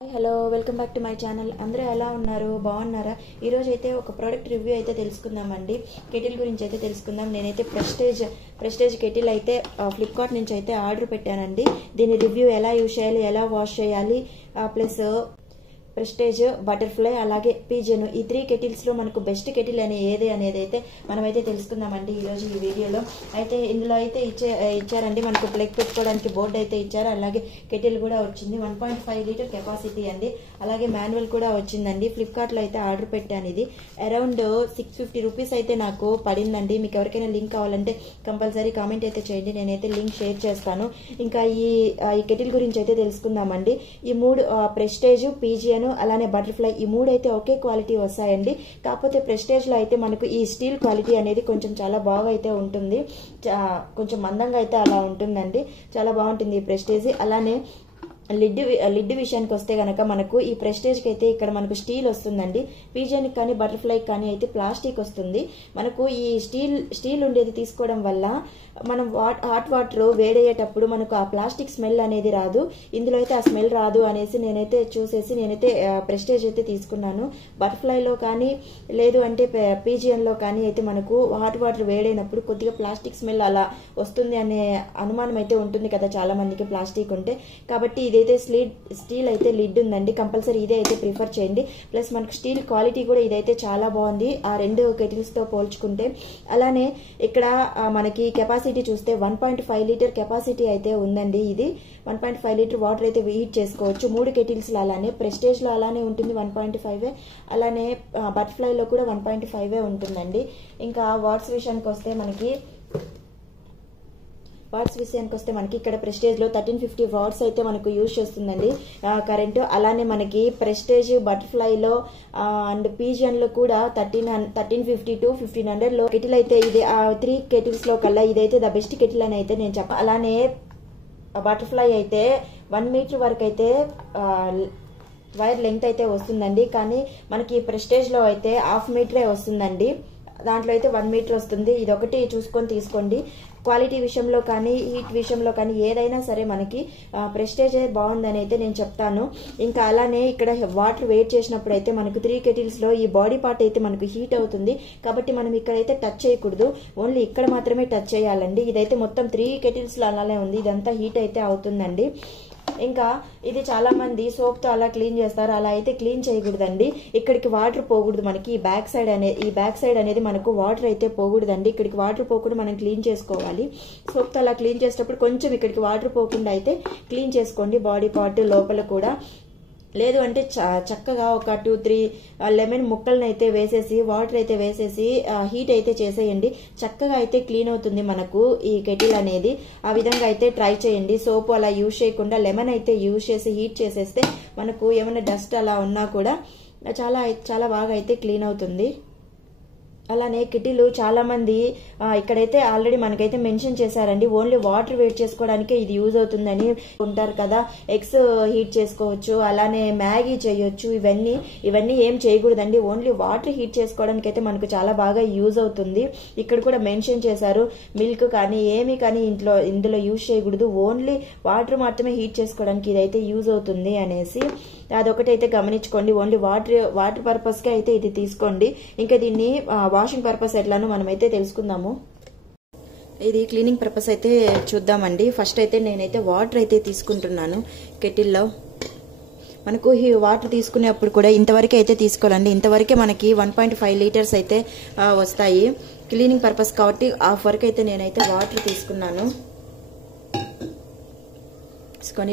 Hello welcome back to my channel. అందరూ ఎలా ఉన్నారు? బాగున్నారా? ఈరోజు అయితే ఒక ప్రోడక్ట్ రివ్యూ అయితే తెలుసుకుందామండి. కెటిల్ గురించి అయితే తెలుసుకుందాం. నేనైతే ప్రెస్టేజ్ కెటిల్ అయితే ఫ్లిప్కార్ట్ నుంచి అయితే ఆర్డర్ పెట్టానండి. దీని రివ్యూ ఎలా యూజ్ చేయాలి, ఎలా వాష్ చేయాలి, ప్లస్ ప్రెస్టేజ్, బటర్ఫ్లై, అలాగే పిజన్, ఈ 3 కెటిల్స్లో మనకు బెస్ట్ కెటిల్ అనేది అయితే మనమైతే తెలుసుకుందామండి ఈరోజు ఈ వీడియోలో. అయితే ఇందులో అయితే ఇచ్చారండి మనకు ప్లగ్ పెట్టుకోవడానికి బోర్డు అయితే ఇచ్చారు. అలాగే కెటిల్ కూడా వచ్చింది. 1.5 లీటర్ కెపాసిటీ అండి. అలాగే మాన్యువల్ కూడా వచ్చిందండి. ఫ్లిప్కార్ట్లో అయితే ఆర్డర్ పెట్టాను. ఇది అరౌండ్ 650 రూపీస్ అయితే నాకు పడిందండి. మీకు ఎవరికైనా లింక్ కావాలంటే కంపల్సరీ కామెంట్ అయితే చేయండి, నేనైతే లింక్ షేర్ చేస్తాను. ఇంకా ఈ కెటిల్ గురించి అయితే తెలుసుకుందామండి. ఈ 3 ప్రెస్టేజ్, పిజియన్, అలానే బటర్ఫ్లై, ఈ 3 అయితే ఒకే క్వాలిటీ వస్తాయండి. కాకపోతే ప్రెస్టేజ్ లో అయితే మనకు ఈ స్టీల్ క్వాలిటీ అనేది కొంచెం చాలా బాగా అయితే ఉంటుంది. కొంచెం మందంగా అయితే అలా ఉంటుందండి. చాలా బాగుంటుంది ఈ ప్రెస్టేజ్. అలానే లిడ్ విషయానికి వస్తే గనక మనకు ఈ ప్రెస్టేజ్కి అయితే ఇక్కడ మనకు స్టీల్ వస్తుందండి. పిజియన్కి కానీ బటర్ఫ్లైకి కానీ అయితే ప్లాస్టిక్ వస్తుంది. మనకు ఈ స్టీల్ ఉండేది తీసుకోవడం వల్ల మనం హాట్ వాటర్ వేడయ్యేటప్పుడు మనకు ఆ ప్లాస్టిక్ స్మెల్ అనేది రాదు. ఇందులో అయితే ఆ స్మెల్ రాదు అనేసి నేనైతే ప్రెస్టేజ్ అయితే తీసుకున్నాను. బటర్ఫ్లైలో కానీ లేదు అంటే పిజియన్లో కానీ అయితే మనకు హాట్ వాటర్ వేడైనప్పుడు కొద్దిగా ప్లాస్టిక్ స్మెల్ అలా వస్తుంది అనే అనుమానం అయితే ఉంటుంది కదా చాలా మందికి ప్లాస్టిక్ ఉంటే. కాబట్టి ఇదైతే స్టీల్ అయితే లిడ్ ఉందండి. కంపల్సరీ ఇదే అయితే ప్రిఫర్ చేయండి. ప్లస్ మనకు స్టీల్ క్వాలిటీ కూడా ఇదైతే చాలా బాగుంది ఆ 2 కెటిల్స్తో పోల్చుకుంటే. అలానే ఇక్కడ మనకి కెపాసిటీ చూస్తే 1.5 లీటర్ కెపాసిటీ అయితే ఉందండి. ఇది 1.5 లీటర్ వాటర్ అయితే హీట్ చేసుకోవచ్చు. 3 కెటిల్స్లో అలానే ప్రెస్టేజ్లో అలానే ఉంటుంది 1.5, అలానే బటర్ఫ్లైలో కూడా 1.5 ఉంటుందండి. ఇంకా వాట్స్ విషయానికి వస్తే మనకి ఇక్కడ ప్రెస్టేజ్లో 1350 వాట్స్ అయితే మనకు యూజ్ చేస్తుందండి కరెంటు. అలానే మనకి ప్రెస్టేజ్, బటర్ఫ్లైలో అండ్ పిజియన్లో కూడా 1350 to 1500 కెటిల్ అయితే ఇది 3 కెటిల్స్లో కల్లా ఇదైతే ద బెస్ట్ కెటిల్ అని అయితే నేను చెప్పాను. అలానే బటర్ఫ్లై అయితే 1 మీటర్ వరకు అయితే వైర్ లెంగ్త్ అయితే వస్తుందండి. కానీ మనకి ప్రెస్టేజ్లో అయితే 1/2 మీటరే వస్తుందండి. దాంట్లో అయితే 1 మీటర్ వస్తుంది. ఇది ఒకటి చూసుకొని తీసుకోండి. క్వాలిటీ విషయంలో కానీ హీట్ విషయంలో కానీ ఏదైనా సరే మనకి ప్రెస్టేజ్ బాగుందని అయితే నేను చెప్తాను. ఇంకా అలానే ఇక్కడ వాటర్ వెయిట్ చేసినప్పుడు అయితే మనకు 3 కెటిల్స్లో ఈ బాడీ పార్ట్ అయితే మనకు హీట్ అవుతుంది. కాబట్టి మనం ఇక్కడైతే టచ్ చేయకూడదు, ఓన్లీ ఇక్కడ మాత్రమే టచ్ చేయాలండి. ఇదైతే మొత్తం 3 కెటిల్స్లో అలానే ఉంది. ఇదంతా హీట్ అయితే అవుతుందండి. ఇంకా ఇది చాలా మంది సోప్తో అలా క్లీన్ చేస్తారు. అలా అయితే క్లీన్ చేయకూడదండి. ఇక్కడికి వాటర్ పోకూడదు. మనకి ఈ బ్యాక్ సైడ్ అనేది మనకు వాటర్ అయితే పోకూడదండి. ఇక్కడికి వాటర్ పోకుండా మనం క్లీన్ చేసుకోవాలి. సోప్తో అలా క్లీన్ చేసేటప్పుడు కొంచెం ఇక్కడికి వాటర్ పోకుండా అయితే క్లీన్ చేసుకోండి బాడీ పార్ట్ లోపల కూడా. లేదు అంటే చక్కగా ఒక 2-3 లెమన్ ముక్కలను అయితే వేసేసి వాటర్ అయితే వేసేసి హీట్ అయితే చేసేయండి. చక్కగా అయితే క్లీన్ అవుతుంది మనకు ఈ కెటిల్ అనేది. ఆ విధంగా అయితే ట్రై చేయండి. సోపు అలా యూజ్ చేయకుండా లెమన్ అయితే యూజ్ చేసి హీట్ చేసేస్తే మనకు ఏమైనా డస్ట్ అలా ఉన్నా కూడా చాలా బాగా అయితే క్లీన్ అవుతుంది. అలానే కెటిల్ చాలా మంది ఇక్కడైతే ఆల్రెడీ మనకైతే మెన్షన్ చేశారండి. ఓన్లీ వాటర్ వేట్ చేసుకోవడానికే ఇది యూజ్ అవుతుందని ఉంటారు కదా. ఎగ్స్ హీట్ చేసుకోవచ్చు, అలానే మ్యాగీ చేయొచ్చు. ఇవన్నీ ఏం చేయకూడదండి. ఓన్లీ వాటర్ హీట్ చేసుకోవడానికి అయితే మనకు చాలా బాగా యూజ్ అవుతుంది. ఇక్కడ కూడా మెన్షన్ చేశారు మిల్క్ కానీ ఏమీ కానీ ఇందులో యూజ్ చేయకూడదు, ఓన్లీ వాటర్ మాత్రమే హీట్ చేసుకోవడానికి ఇదైతే యూజ్ అవుతుంది అనేసి. అదొకటైతే గమనించుకోండి. ఓన్లీ వాటర్ పర్పస్కే అయితే ఇది తీసుకోండి. ఇంకా దీన్ని వాషింగ్ పర్పస్ ఎట్లానో మనమైతే తెలుసుకుందాము. ఇది క్లీనింగ్ పర్పస్ అయితే చూద్దామండి. ఫస్ట్ అయితే నేనైతే వాటర్ అయితే తీసుకుంటున్నాను కెటిల్లో. మనకు ఈ వాటర్ తీసుకునేప్పుడు కూడా ఇంతవరకు అయితే తీసుకోవాలండి. ఇంతవరకే మనకి 1.5 లీటర్స్ అయితే వస్తాయి. క్లీనింగ్ పర్పస్ కాబట్టి హాఫ్ వరకు అయితే నేనైతే వాటర్ తీసుకున్నాను.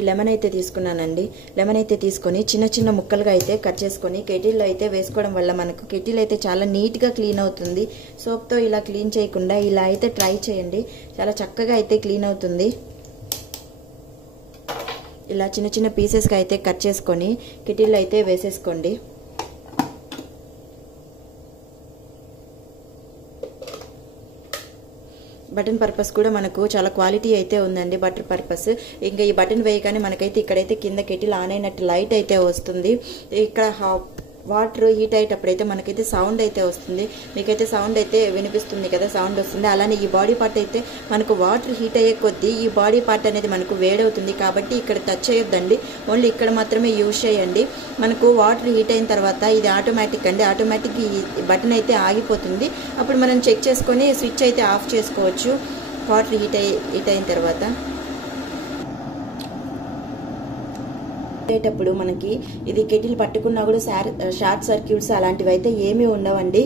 లెమన్ అయితే తీసుకున్నానండి. లెమన్ అయితే తీసుకొని చిన్న చిన్న ముక్కలుగా అయితే కట్ చేసుకొని కెటిల్లో అయితే వేసుకోవడం వల్ల మనకు కెటిల్ అయితే చాలా నీట్గా క్లీన్ అవుతుంది. సోప్తో ఇలా క్లీన్ చేయకుండా ఇలా అయితే ట్రై చేయండి, చాలా చక్కగా అయితే క్లీన్ అవుతుంది. ఇలా చిన్న చిన్న పీసెస్గా అయితే కట్ చేసుకొని కెటిల్లో అయితే వేసేసుకోండి. బటన్ పర్పస్ కూడా మనకు చాలా క్వాలిటీ అయితే ఉందండి. బటర్ పర్పస్ ఇంకా ఈ బటన్ వేయగానే మనకైతే ఇక్కడైతే కింద కెటిల్ ఆన్ అయినట్టు లైట్ అయితే వస్తుంది. ఇక్కడ వాటర్ హీట్ అయ్యేటప్పుడైతే మనకైతే సౌండ్ అయితే వస్తుంది, మీకైతే సౌండ్ అయితే వినిపిస్తుంది కదా, సౌండ్ వస్తుంది. అలానే ఈ బాడీ పార్ట్ అయితే మనకు వాటర్ హీట్ అయ్యే కొద్దీ ఈ బాడీ పార్ట్ అనేది మనకు వేడవుతుంది, కాబట్టి ఇక్కడ టచ్ చేయొద్దండి, ఓన్లీ ఇక్కడ మాత్రమే యూజ్ చేయండి. మనకు వాటర్ హీట్ అయిన తర్వాత ఇది ఆటోమేటిక్ అండి, ఆటోమేటిక్ ఈ బటన్ అయితే ఆగిపోతుంది. అప్పుడు మనం చెక్ చేసుకొని స్విచ్ అయితే ఆఫ్ చేసుకోవచ్చు వాటర్ హీట్ అయిన తర్వాత. అయ్యేటప్పుడు మనకి ఇది కెటిల్ పట్టుకున్నా కూడా షార్ట్ సర్క్యూట్స్ అలాంటివి అయితే ఏమీ ఉండవండి,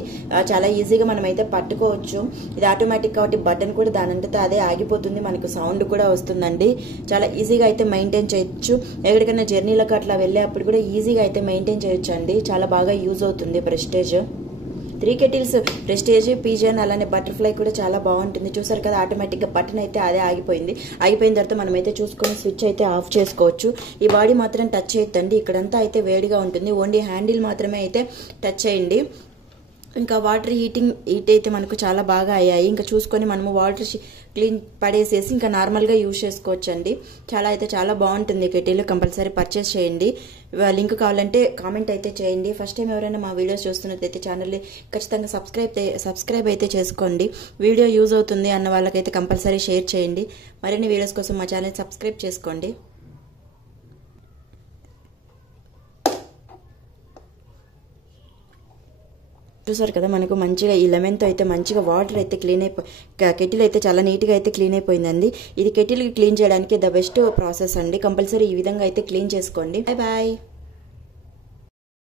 చాలా ఈజీగా మనం అయితే పట్టుకోవచ్చు. ఇది ఆటోమేటిక్ కాబట్టి బటన్ కూడా దానంతటా అదే ఆగిపోతుంది, మనకు సౌండ్ కూడా వస్తుందండి. చాలా ఈజీగా అయితే మెయింటైన్ చేయొచ్చు, ఎక్కడికైనా జర్నీలకు అట్లా వెళ్ళేటప్పుడు కూడా ఈజీగా అయితే మెయింటైన్ చేయొచ్చు అండి. చాలా బాగా యూజ్ అవుతుంది ప్రెస్టేజ్. 3 కెటిల్స్ ప్రెస్టేజ్, పిజియన్ అలానే బటర్ఫ్లై కూడా చాలా బాగుంటుంది. చూసారు కదా, ఆటోమేటిక్గా బటన్ అయితే అదే ఆగిపోయింది. ఆగిపోయిన తర్వాత మనమైతే చూసుకొని స్విచ్ అయితే ఆఫ్ చేసుకోవచ్చు. ఈ బాడీ మాత్రం టచ్ చేయొద్దండి, ఇక్కడంతా అయితే వేడిగా ఉంటుంది, ఓన్లీ హ్యాండిల్ మాత్రమే అయితే టచ్ చేయండి. ఇంకా వాటర్ హీట్ అయితే మనకు చాలా బాగా అయ్యాయి. ఇంకా చూసుకొని మనము వాటర్ క్లీన్ పడేసేసి ఇంకా నార్మల్గా యూజ్ చేసుకోవచ్చు అండి. చాలా బాగుంటుంది కెటిల్, కంపల్సరీ పర్చేస్ చేయండి. లింక్ కావాలంటే కామెంట్ అయితే చేయండి. ఫస్ట్ టైం ఎవరైనా మా వీడియోస్ చూస్తున్నట్లయితే ఛానల్ని ఖచ్చితంగా సబ్స్క్రైబ్ అయితే చేసుకోండి. వీడియో యూజ్ అవుతుంది అన్న వాళ్ళకైతే కంపల్సరీ షేర్ చేయండి. మరిన్ని వీడియోస్ కోసం మా ఛానల్ సబ్స్క్రైబ్ చేసుకోండి. చూసారు కదా, మనకు మంచిగా ఈ లెమన్తో అయితే మంచిగా వాటర్ అయితే క్లీన్ కెటిల్ అయితే చాలా నీట్గా అయితే క్లీన్ అయిపోయిందండి. ఇది కెటిల్ క్లీన్ చేయడానికి ద బెస్ట్ ప్రాసెస్ అండి, కంపల్సరీ ఈ విధంగా అయితే క్లీన్ చేసుకోండి. Bye bye.